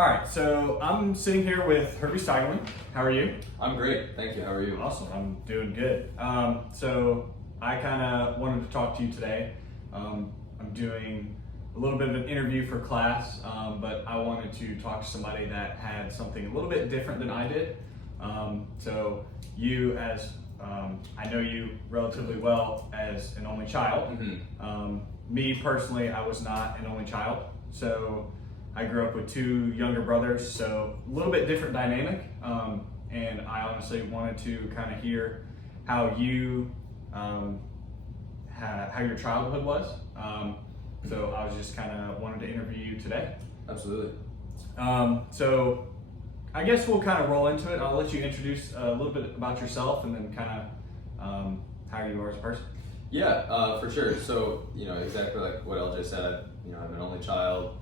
All right, so I'm sitting here with Herbie Steigelman. How are you? I'm great, thank you. How are you? Awesome, I'm doing good. So I kind of wanted to talk to you today. I'm doing a little bit of an interview for class, but I wanted to talk to somebody that had something a little bit different than I did. So you, as I know you relatively well as an only child. Me personally, I was not an only child, so I grew up with two younger brothers, so a little bit different dynamic. And I honestly wanted to kind of hear how you, how your childhood was. So I was just kind of wanted to interview you today. Absolutely. So I guess we'll kind of roll into it. I'll let you introduce a little bit about yourself and then kind of how you are as a person. Yeah, for sure. So, exactly like what LJ said, I'm an only child.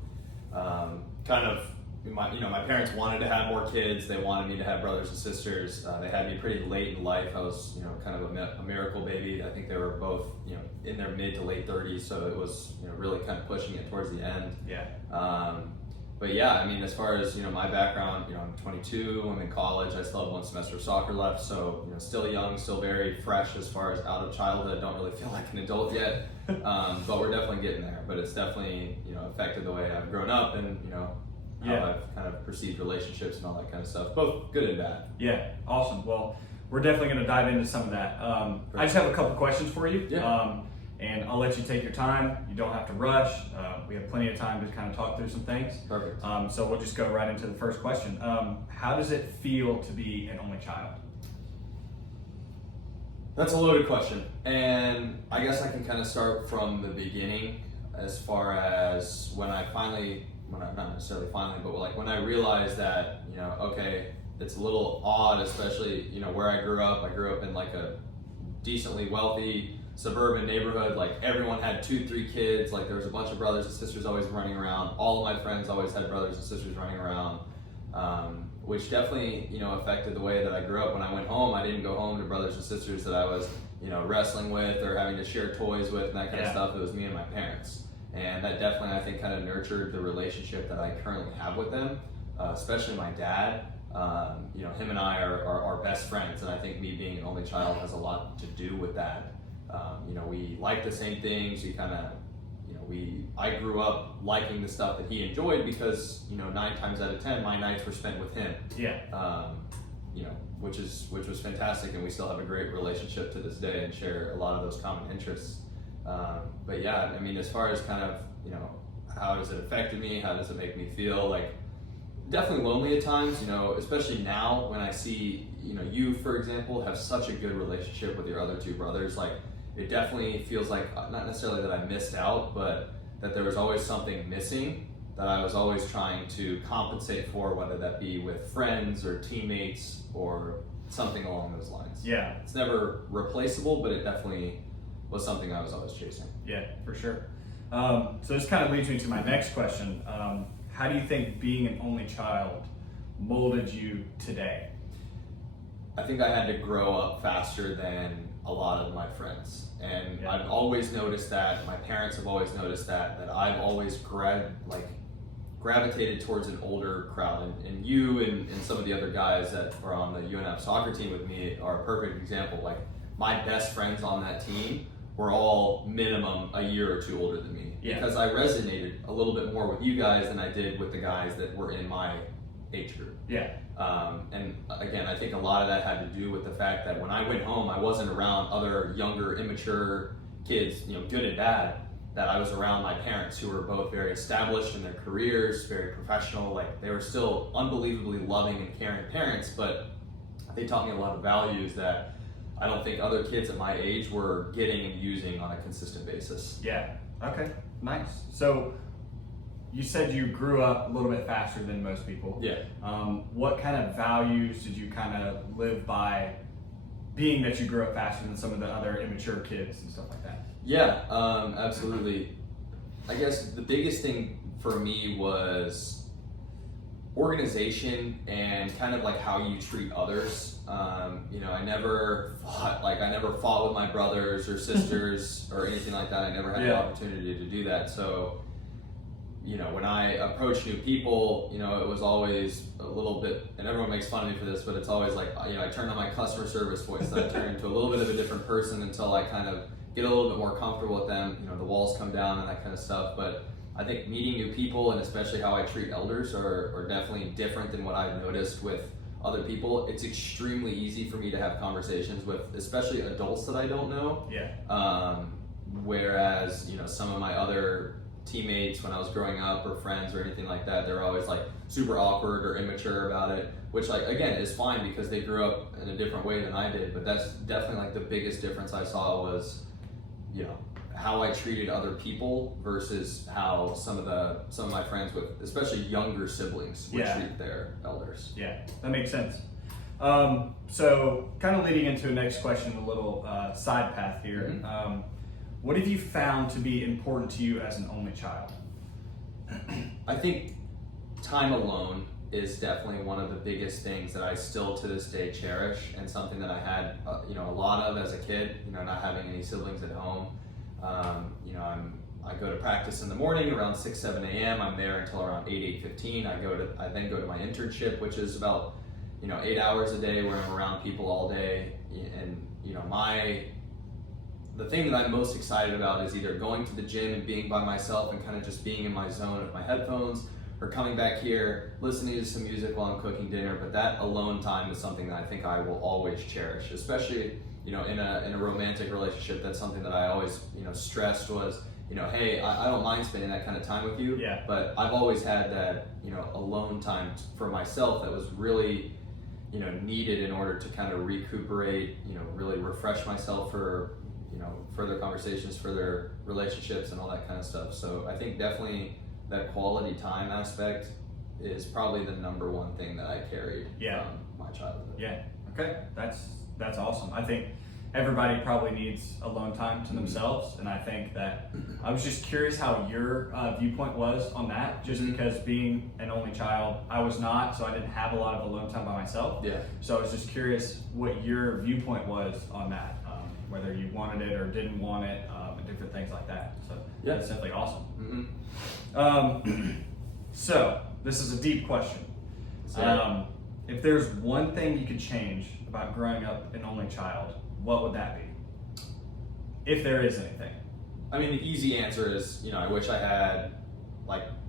My parents wanted to have more kids. They wanted me to have brothers and sisters. They had me pretty late in life. I was, kind of a miracle baby. I think they were both, in their mid to late 30s. So it was, really kind of pushing it towards the end. Yeah. But yeah, I mean, as far as, my background, I'm 22, I'm in college, I still have one semester of soccer left, so, still young, still very fresh as far as out of childhood, don't really feel like an adult yet, but we're definitely getting there. But it's definitely, affected the way I've grown up and, how I've kind of perceived relationships and all that kind of stuff, both good and bad. Yeah, awesome. Well, we're definitely going to dive into some of that. I just have a couple questions for you. Yeah. And I'll let you take your time. You don't have to rush. We have plenty of time to kind of talk through some things. Perfect. So we'll just go right into the first question. How does it feel to be an only child? That's a loaded question. And I guess I can kind of start from the beginning as far as not necessarily finally, but like when I realized that, okay, it's a little odd, especially, where I grew up. I grew up in like a decently wealthy suburban neighborhood. Like everyone had 2-3 kids. Like there was a bunch of brothers and sisters always running around. All of my friends always had brothers and sisters running around, which definitely affected the way that I grew up. When I went home, I didn't go home to brothers and sisters that I was wrestling with or having to share toys with and that kind of stuff. It was me and my parents, and that definitely I think kind of nurtured the relationship that I currently have with them, especially my dad. Him and I are best friends, and I think me being an only child has a lot to do with that. We like the same things. We kind of, I grew up liking the stuff that he enjoyed because, 9 times out of 10, my nights were spent with him. Yeah. Which was fantastic, and we still have a great relationship to this day and share a lot of those common interests. But yeah, I mean, as far as kind of, how has it affected me? How does it make me feel? Like, definitely lonely at times, especially now when I see, you, for example, have such a good relationship with your other two brothers. Like, it definitely feels like, not necessarily that I missed out, but that there was always something missing that I was always trying to compensate for, whether that be with friends or teammates or something along those lines. Yeah. It's never replaceable, but it definitely was something I was always chasing. Yeah, for sure. So this kind of leads me to my next question. How do you think being an only child molded you today? I think I had to grow up faster than a lot of my friends. And Yeah. I've always noticed that, my parents have always noticed that I've always gravitated towards an older crowd. And you and some of the other guys that are on the UNF soccer team with me are a perfect example. Like, my best friends on that team were all minimum a year or two older than me. Yeah. Because I resonated a little bit more with you guys than I did with the guys that were in my age group. Yeah. And again, I think a lot of that had to do with the fact that when I went home, I wasn't around other younger, immature kids, good and bad, that I was around my parents, who were both very established in their careers, very professional. Like, they were still unbelievably loving and caring parents, but they taught me a lot of values that I don't think other kids at my age were getting and using on a consistent basis. Yeah. Okay. Nice. So you said you grew up a little bit faster than most people. Yeah. What kind of values did you kind of live by, being that you grew up faster than some of the other immature kids and stuff like that? Yeah, absolutely. I guess the biggest thing for me was organization and kind of like how you treat others. I never fought with my brothers or sisters or anything like that. I never had the opportunity to do that. So when I approach new people, it was always a little bit, and everyone makes fun of me for this, but it's always like, I turn on my customer service voice, then I turn into a little bit of a different person until I kind of get a little bit more comfortable with them. The walls come down and that kind of stuff. But I think meeting new people, and especially how I treat elders, are definitely different than what I've noticed with other people. It's extremely easy for me to have conversations with, especially adults that I don't know. Yeah. Whereas, some of my other teammates when I was growing up, or friends or anything like that, they're always like super awkward or immature about it, which, like, again, is fine because they grew up in a different way than I did. But that's definitely like the biggest difference I saw was, how I treated other people versus how some of my friends with, especially younger siblings, would treat their elders. Yeah, that makes sense. So kind of leading into the next question, a little side path here. Mm-hmm. What have you found to be important to you as an only child? I think time alone is definitely one of the biggest things that I still to this day cherish, and something that I had a lot of as a kid, not having any siblings at home. I go to practice in the morning around 6-7 a.m. I'm there until around 8:15. I then go to my internship, which is about 8 hours a day, where I'm around people all day. And the thing that I'm most excited about is either going to the gym and being by myself and kind of just being in my zone with my headphones, or coming back here, listening to some music while I'm cooking dinner. But that alone time is something that I think I will always cherish, especially in a romantic relationship. That's something that I always stressed was, hey, I don't mind spending that kind of time with you. Yeah. But I've always had that alone time for myself that was really needed in order to kind of recuperate, really refresh myself for further conversations, further relationships, and all that kind of stuff. So I think definitely that quality time aspect is probably the number one thing that I carried from my childhood. Yeah. Okay. That's awesome. I think everybody probably needs alone time to themselves, and I think that I was just curious how your viewpoint was on that, just because being an only child, I was not, so I didn't have a lot of alone time by myself. Yeah. So I was just curious what your viewpoint was on that, whether you wanted it or didn't want it, and different things like that. So that's definitely awesome. Mm-hmm. So this is a deep question. If there's one thing you could change about growing up an only child, what would that be? If there is anything. I mean, the easy answer is, I wish I had,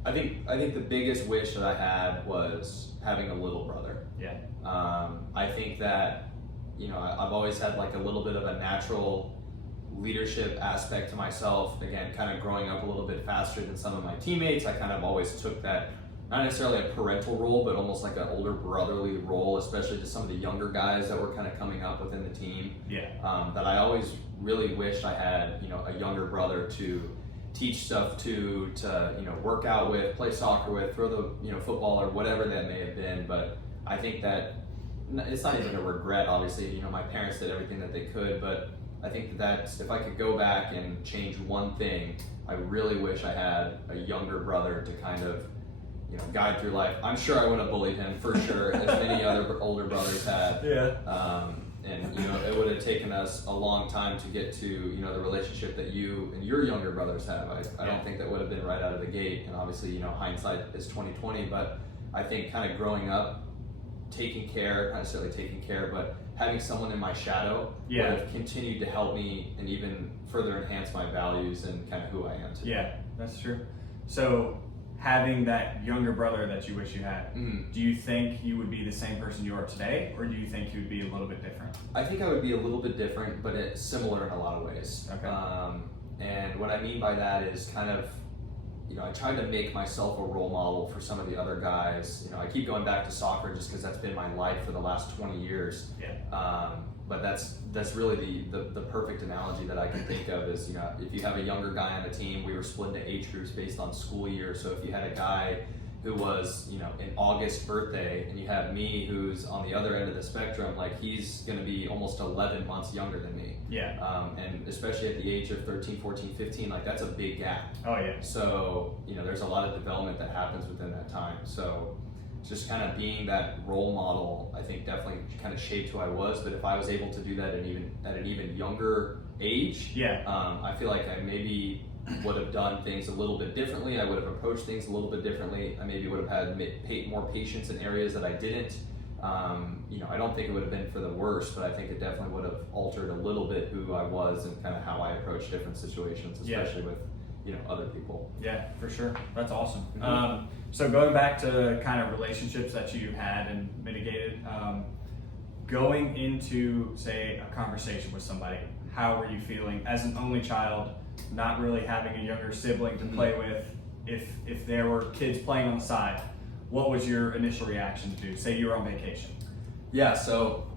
I think the biggest wish that I had was having a little brother. Yeah. I think that, I've always had like a little bit of a natural leadership aspect to myself. Again, kind of growing up a little bit faster than some of my teammates, I kind of always took that, not necessarily a parental role, but almost like an older brotherly role, especially to some of the younger guys that were kind of coming up within the team. Yeah. That I always really wished I had, a younger brother to teach stuff to work out with, play soccer with, throw the, football or whatever that may have been. But I think that it's not even a regret, obviously. My parents did everything that they could, but I think that if I could go back and change one thing, I really wish I had a younger brother to kind of guide through life. I'm sure I would have bullied him for sure, as many other older brothers had. Yeah. And it would have taken us a long time to get to the relationship that you and your younger brothers have. I don't think that would have been right out of the gate. And obviously, hindsight is 20/20. But I think kind of growing up, taking care, not necessarily taking care, but having someone in my shadow would have continued to help me and even further enhance my values and kind of who I am today. Yeah, that's true. So having that younger brother that you wish you had, do you think you would be the same person you are today, or do you think you would be a little bit different? I think I would be a little bit different, but it's similar in a lot of ways. Okay. And what I mean by that is kind of, I tried to make myself a role model for some of the other guys. I keep going back to soccer just because that's been my life for the last 20 years. Yeah. But that's really the perfect analogy that I can think of is, if you have a younger guy on the team, we were split into age groups based on school year. So if you had a guy who was, an August birthday, and you have me who's on the other end of the spectrum, like he's going to be almost 11 months younger than me. Yeah. And especially at the age of 13, 14, 15, like that's a big gap. Oh yeah. So, there's a lot of development that happens within that time. So just kind of being that role model, I think definitely kind of shaped who I was. But if I was able to do that at an even younger age, I feel like I maybe would have done things a little bit differently. I would have approached things a little bit differently. I maybe would have had more patience in areas that I didn't. I don't think it would have been for the worst, but I think it definitely would have altered a little bit who I was and kind of how I approach different situations, especially with other people. Yeah, for sure. That's awesome. Mm-hmm. So going back to kind of relationships that you had and mitigated, going into, say, a conversation with somebody, how were you feeling as an only child, not really having a younger sibling to play with? If there were kids playing on the side, what was your initial reaction to, say you were on vacation? Yeah, so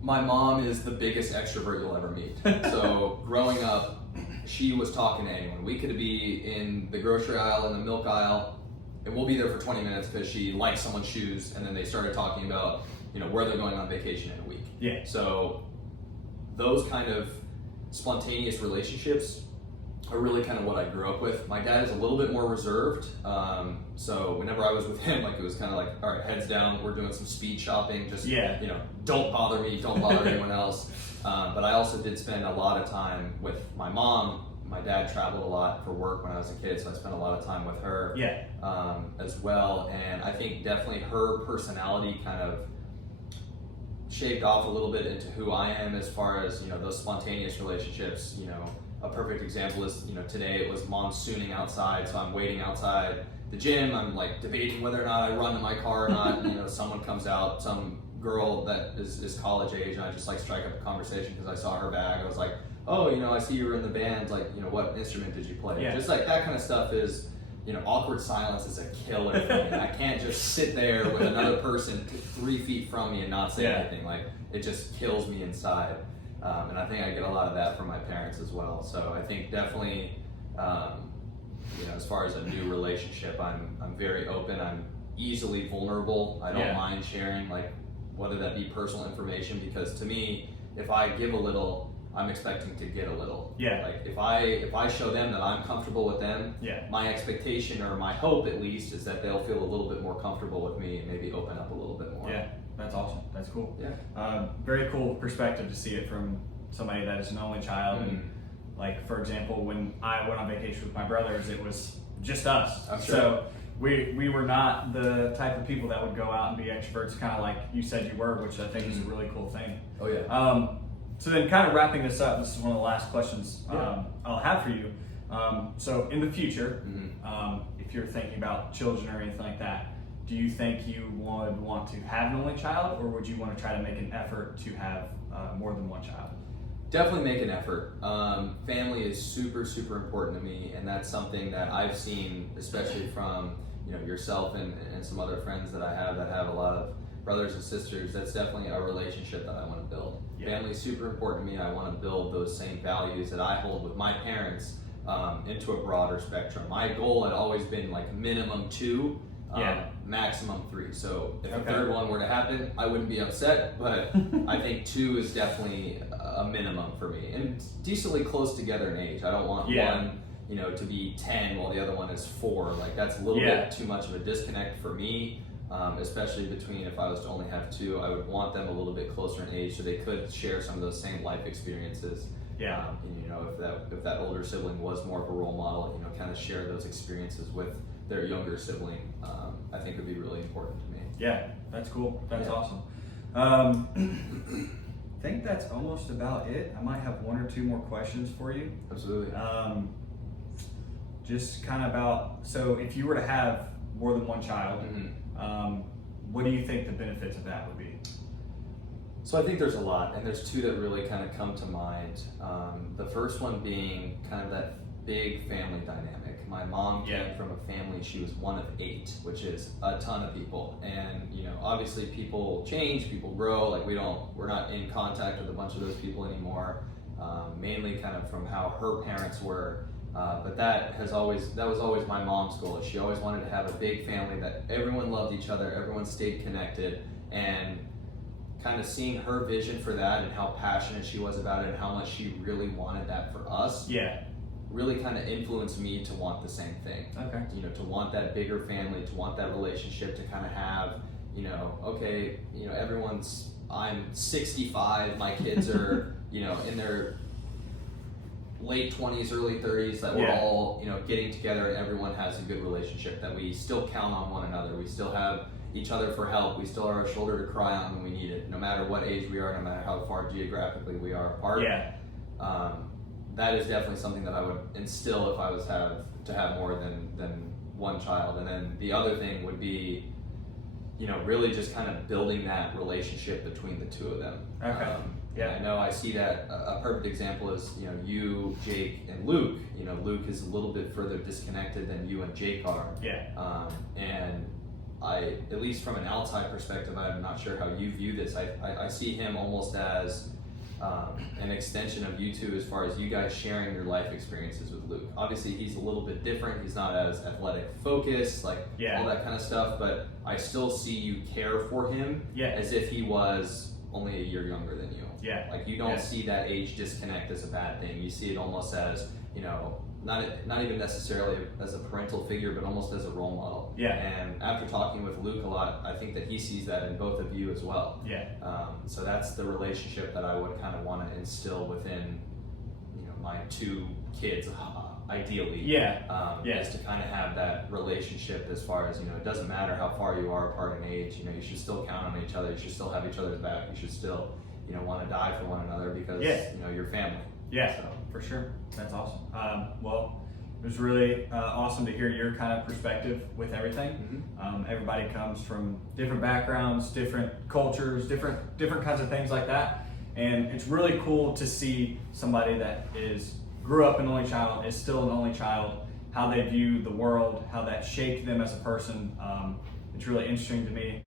my mom is the biggest extrovert you'll ever meet. So growing up, she was talking to anyone. We could be in the grocery aisle, in the milk aisle, and we'll be there for 20 minutes because she likes someone's shoes, and then they started talking about where they're going on vacation in a week. Yeah. So those kind of spontaneous relationships are really kind of what I grew up with. My dad is a little bit more reserved, so whenever I was with him, it was kind of like, all right, heads down, we're doing some speed shopping, just don't bother me, don't bother anyone else. But I also did spend a lot of time with my mom. My dad traveled a lot for work when I was a kid, so I spent a lot of time with her as well. And I think definitely her personality kind of shaped off a little bit into who I am as far as those spontaneous relationships. A perfect example is today it was monsooning outside, so I'm waiting outside the gym. I'm debating whether or not I run to my car or not. Someone comes out, some girl that is college age, and I just strike up a conversation because I saw her bag. I was like, oh, I see you were in the band. What instrument did you play? Yeah. Just that kind of stuff is. Awkward silence is a killer for me. I can't just sit there with another person 3 feet from me and not say anything. It just kills me inside. And I think I get a lot of that from my parents as well. So I think definitely, as far as a new relationship, I'm very open. I'm easily vulnerable. I don't mind sharing, whether that be personal information, because to me, if I give a little, I'm expecting to get a little. Yeah. If I show them that I'm comfortable with them, my expectation, or my hope at least, is that they'll feel a little bit more comfortable with me and maybe open up a little bit more. Yeah, that's awesome. That's cool. Yeah. Very cool perspective to see it from somebody that is an only child. Mm-hmm. And for example, when I went on vacation with my brothers, it was just us. I'm sure. So we were not the type of people that would go out and be extroverts, kind of like you said you were, which I think is a really cool thing. Oh yeah. So then kind of wrapping this up, this is one of the last questions I'll have for you. So in the future, if you're thinking about children or anything like that, do you think you would want to have an only child, or would you want to try to make an effort to have more than one child? Definitely make an effort. Family is super, super important to me, and that's something that I've seen, especially from yourself and some other friends that I have that have a lot of brothers and sisters. That's definitely a relationship that I want to build. Yeah. Family is super important to me. I want to build those same values that I hold with my parents into a broader spectrum. My goal had always been minimum 2, maximum 3. So if a third one were to happen, I wouldn't be upset, but I think 2 is definitely a minimum for me, and decently close together in age. I don't want one to be 10 while the other one is 4. That's a little bit too much of a disconnect for me. Especially between, if I was to only have 2, I would want them a little bit closer in age so they could share some of those same life experiences. Yeah. And if that older sibling was more of a role model, kind of share those experiences with their younger sibling, I think would be really important to me. Yeah, that's cool. That's awesome. I think that's almost about it. I might have 1 or 2 more questions for you. Absolutely. Just kind of about, so if you were to have more than one child, what do you think the benefits of that would be? So I think there's a lot, and there's 2 that really kind of come to mind. The first one being kind of that big family dynamic. My mom came from a family, she was one of 8, which is a ton of people. And obviously people change, people grow, we're not in contact with a bunch of those people anymore. Mainly kind of from how her parents were. But that was always my mom's goal. She always wanted to have a big family that everyone loved each other, everyone stayed connected, and kind of seeing her vision for that and how passionate she was about it and how much she really wanted that for us. Really kind of influenced me to want the same thing. Okay. To want that bigger family, to want that relationship, to kind of have, I'm 65, my kids are, in their late 20s, early 30s that we're Yeah. all, getting together and everyone has a good relationship, that we still count on one another. We still have each other for help. We still are a shoulder to cry on when we need it, no matter what age we are, no matter how far geographically we are apart. Yeah. That is definitely something that I would instill if I was to have more than one child. And then the other thing would be, really just kind of building that relationship between the two of them. Okay. Yeah. I know I see that a perfect example is, you, Jake, and Luke. Luke is a little bit further disconnected than you and Jake are. Yeah. And I, at least from an outside perspective, I'm not sure how you view this. I see him almost as an extension of you two as far as you guys sharing your life experiences with Luke. Obviously, he's a little bit different. He's not as athletic focused, all that kind of stuff, but I still see you care for him as if he was only a year younger than you. Yeah. Like, you don't see that age disconnect as a bad thing. You see it almost as, not even necessarily as a parental figure, but almost as a role model. Yeah. And after talking with Luke a lot, I think that he sees that in both of you as well. Yeah. So that's the relationship that I would kind of want to instill within, my two kids, ideally. Is to kind of have that relationship as far as, it doesn't matter how far you are apart in age, you should still count on each other. You should still have each other's back. You should still, want to die for one another because, you're family. Yeah, So. for sure. That's awesome. Well, it was really awesome to hear your kind of perspective with everything. Mm-hmm. Everybody comes from different backgrounds, different cultures, different kinds of things like that. And it's really cool to see somebody that grew up an only child, is still an only child, how they view the world, how that shaped them as a person. It's really interesting to me.